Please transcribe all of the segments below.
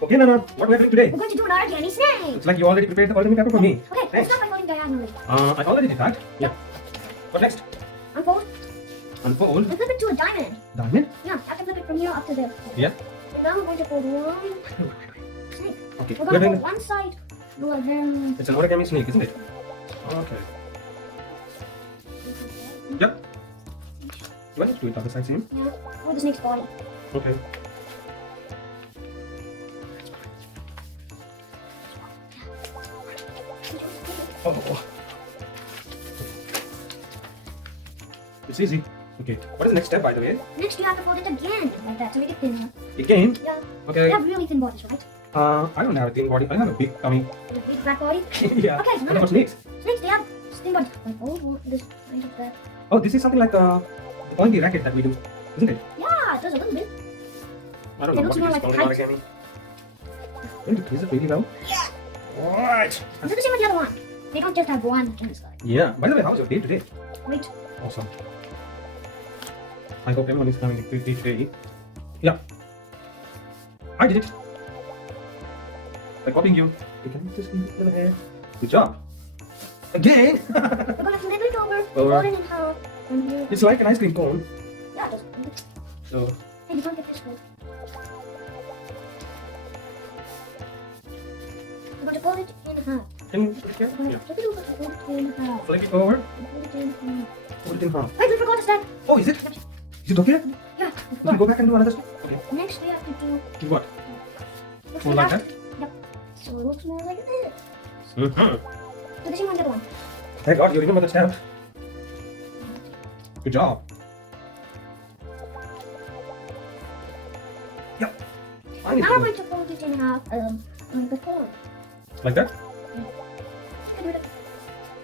Okay, Nana, what are we doing today? We're going to do an origami snake. It's like you already prepared the origami paper for me. Okay, let's Thanks. start by folding diagonally. I already did that. Yeah. What next? Unfold Unfold. and flip it to a diamond. Diamond. Yeah, I have to flip it from here up to there. Yeah. And now we're going to fold one snake. Okay. We're going to fold one side. Do a very... It's an origami snake, isn't it? Okay. Yep. Do I need to do it on the side same? Yeah, for the snake's body. Okay. Oh. It's easy. Okay. What is the next step, by the way? Next, you have to fold it again, like that, to make it thinner. Again? Yeah. Okay. You have really thin bodies, right? I don't have a thin body. I have a big tummy. With a big flat body. Yeah. Okay, so What now about snakes? snakes, they have thin bodies. Like, oh, this kind of that. Oh, this is something like the pointy racket that we do, isn't it? Yeah, it does a little bit. I don't It know looks what more it is like called a in kite. origami. Going to twist it really well. Right. Is it the same with the other one? They don't just have one in the sky. Yeah. By the way, how was your day today? Wait. Awesome. I hope everyone is having a good day today. Yeah. I did it. By copying you. You can just leave it little hair. Good job. Again. We're gonna flip it over. Over. Fold it in half. And here. It's like an ice cream cone. Yeah, it does. So Hey, you can't get this one. We're going to fold it in half. can you put it here? We're going to Yeah. flip it over and fold it in half. Flip it over. And fold it in half. Fold it in half. Wait, we forgot to step. Oh, is it? Is it okay? Yeah. We can go back and do another step. Okay. Next, we have to do... Do what? Looks Fold like that? Yep. So it looks more like this. Mm-hmm. Do the same one, the other one. Thank God you remember the step. Good job. Yep. I need Now to we're go going to fold it in half before. like that. Get rid of...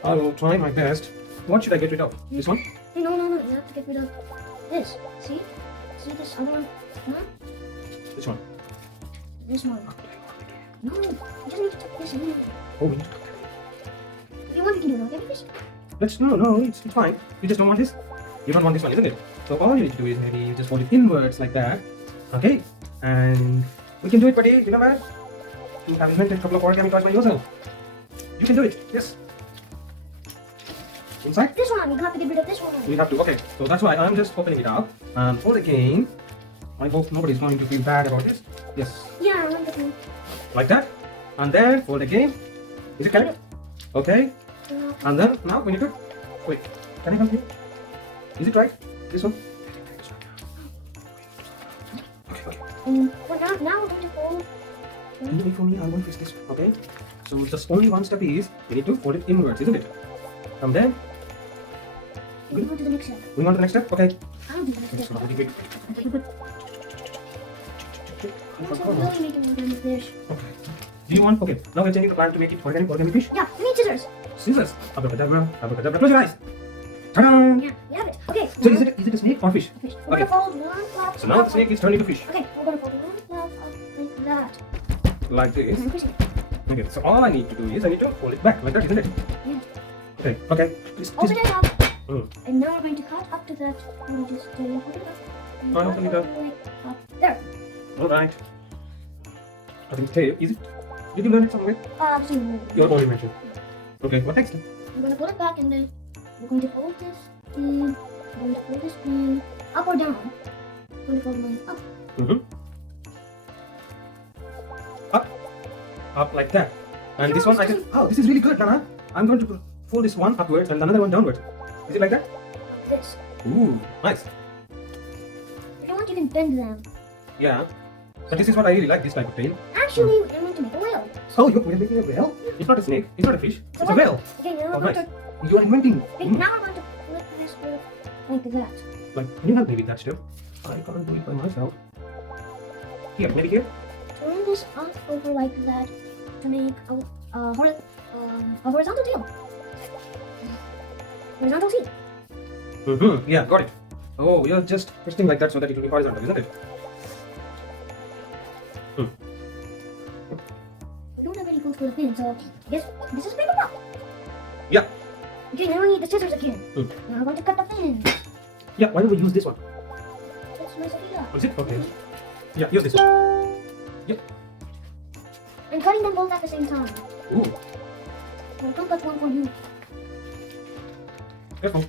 I will try my best. What should I get rid of? This one? No. You have to get rid of this. See? See this other one? Huh? This one. This one. No, you just need to tuck this in. Oh, If you want, you can do it. Okay, this. let's no, it's fine. You just don't want this. You don't want this one, isn't it? So all you need to do is maybe you just fold it inwards like that. Okay, and we can do it, buddy. You know what? You have invented a couple of origami toys by yourself. You can do it. Yes. Inside. This one, you have to get rid of this one. We have to. Okay, so that's why I'm just opening it up and fold again. I hope nobody's going to feel bad about this. Yes, Yeah, wonderful. like that, and then fold again. Is it correct? Okay, and then now we need to wait. Can I come here? Is it right? This one. Okay. Well, now we're going to fold. Can you wait for me? I'm going to fix this. Okay. So just only one step is we need to fold it inwards, isn't it? And then We're going to the next step. we on to the next step. Okay. I'll do the next So step. wait. Also, we're really making origami fish. Okay. Do you want? Okay. Now we're changing the plan to make it origami fish. Yeah, we need scissors. Scissors. Abracadabra. Abracadabra. Close your eyes. Ta-da! Yeah, we have it. Okay. So is it a snake or fish? Fish. We're Okay. going to fold one flap. So now the snake is turning to fish. Okay, we're going to fold one flap up like that. Like this. And push it. Okay. So all I need to do is I need to fold it back like that, isn't it? Yeah. Okay. Okay. Just. Open it up. Mm. And now we're going to cut up to that. And we just open it up. And I cut open it all up. the way up there. All right. I think tail. Is it? Did you learn it somewhere? So Your own invention. Okay. What next? we're going to pull it back and then we're going to fold this in. We're going to fold this in up or down. We're going to fold mine up. Mm-hmm. Up. Up like that. And this one I can. Oh, this is really good, Nana. I'm going to fold this one upwards and another one downwards. Is it like that? Like this. Ooh, nice. If you want, you can bend them. Yeah. But this is what I really like, this type of tail. Actually, we're going to make a whale. Oh, you're making a whale? It's not a snake. It's not a fish. It's a whale. Okay, now Oh, we're nice. going to. You are inventing. Okay, now we're going to flip this like that. Like, can you help me with that still? I can't do it by myself. Here, maybe here. Turn this up over like that to make a horizontal tail. Horizontal tail. Mm-hmm. Yeah, got it. Oh, you're just twisting like that so that it will be horizontal, isn't it? We don't have any food for the fin, so I guess this is paper cup. Yeah. Okay, now we need the scissors again. Mm. Now we're going to cut the fin. Yeah, why don't we use this one? Let's mess it up. Is it? Okay. Yeah, use this one. Yep. I'm cutting them both at the same time. Ooh, I think that's one for you. careful.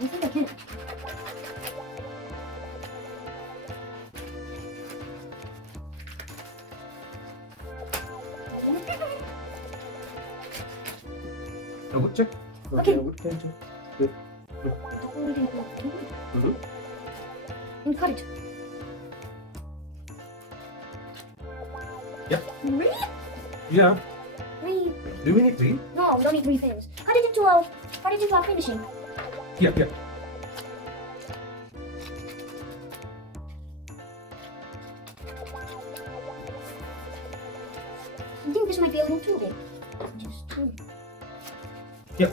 I think I can. Double check. Okay. Double check. Good. Mm-hmm. And cut it. Yeah. Three? Yeah. Three. Do we need 3? No, we don't need 3 fins. Cut it into a finishing. Yeah, yeah. I think this might be a little too big. Just two. Yeah.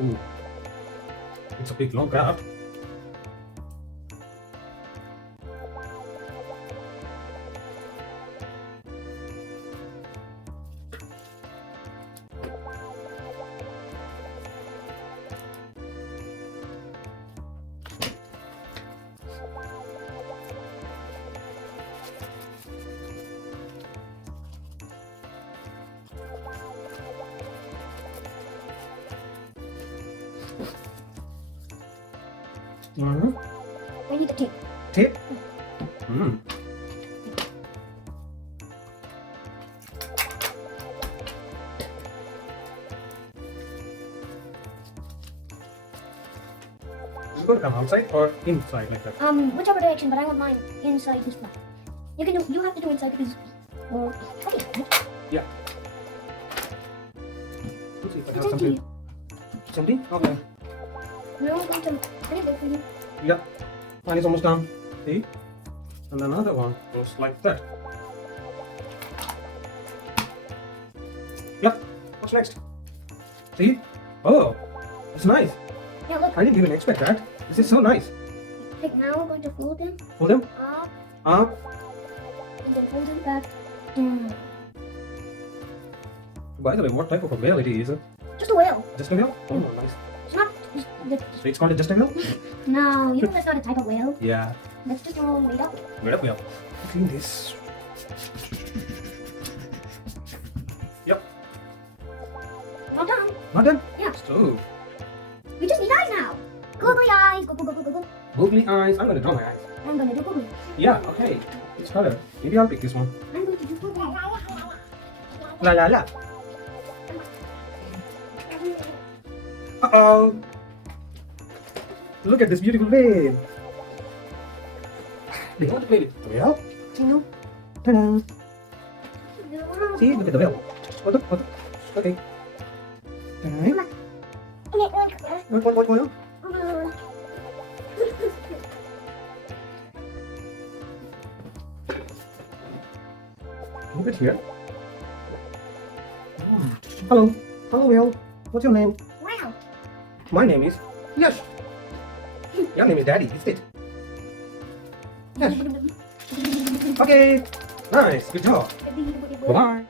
Ooh. It's a big long craft. Mm-hmm. I need the tape. Tape? Mm. Is it going to come outside or inside like that? Whichever direction, but I want mine inside this one. You have to do inside because okay. Yeah. Let's see if I have It's something. empty. It's empty? Okay. No, I'm going to I need to wait for you. Yeah. Mine is almost done. See? And another one goes like that. Yeah. What's next? See? Oh, it's nice. Yeah, look. I didn't even expect that. This is so nice. Okay, now we're going to fold them Hold them up up. and then fold them back down. By the way, what type of a whale it is? Just a whale. Just a whale? Oh, nice. It's not So it's called a just a whale? no, you know that's not a type of whale. Yeah. That's just all made up. Made up whale. Clean this. Yep. Not done. Not done? Yeah. So, We just need eyes now. Googly eyes. Go, go, go, go, go, go. googly eyes. I'm going to draw my eyes. I'm gonna do googly. Yeah, okay. Which color? Maybe I'll pick this one. I'm going to do googly. La la la. Uh-oh. Look at this beautiful whale. Do you want to play with the whale? No. Ta-da. See, look at the whale. Hold up, hold up. Okay. Alright. What, whale? Can you get here? Hello. Hello, whale. What's your name? Wow. My name is Yash. Your name is Daddy, isn't it? Yash. Okay. Nice. Good job. Bye-bye.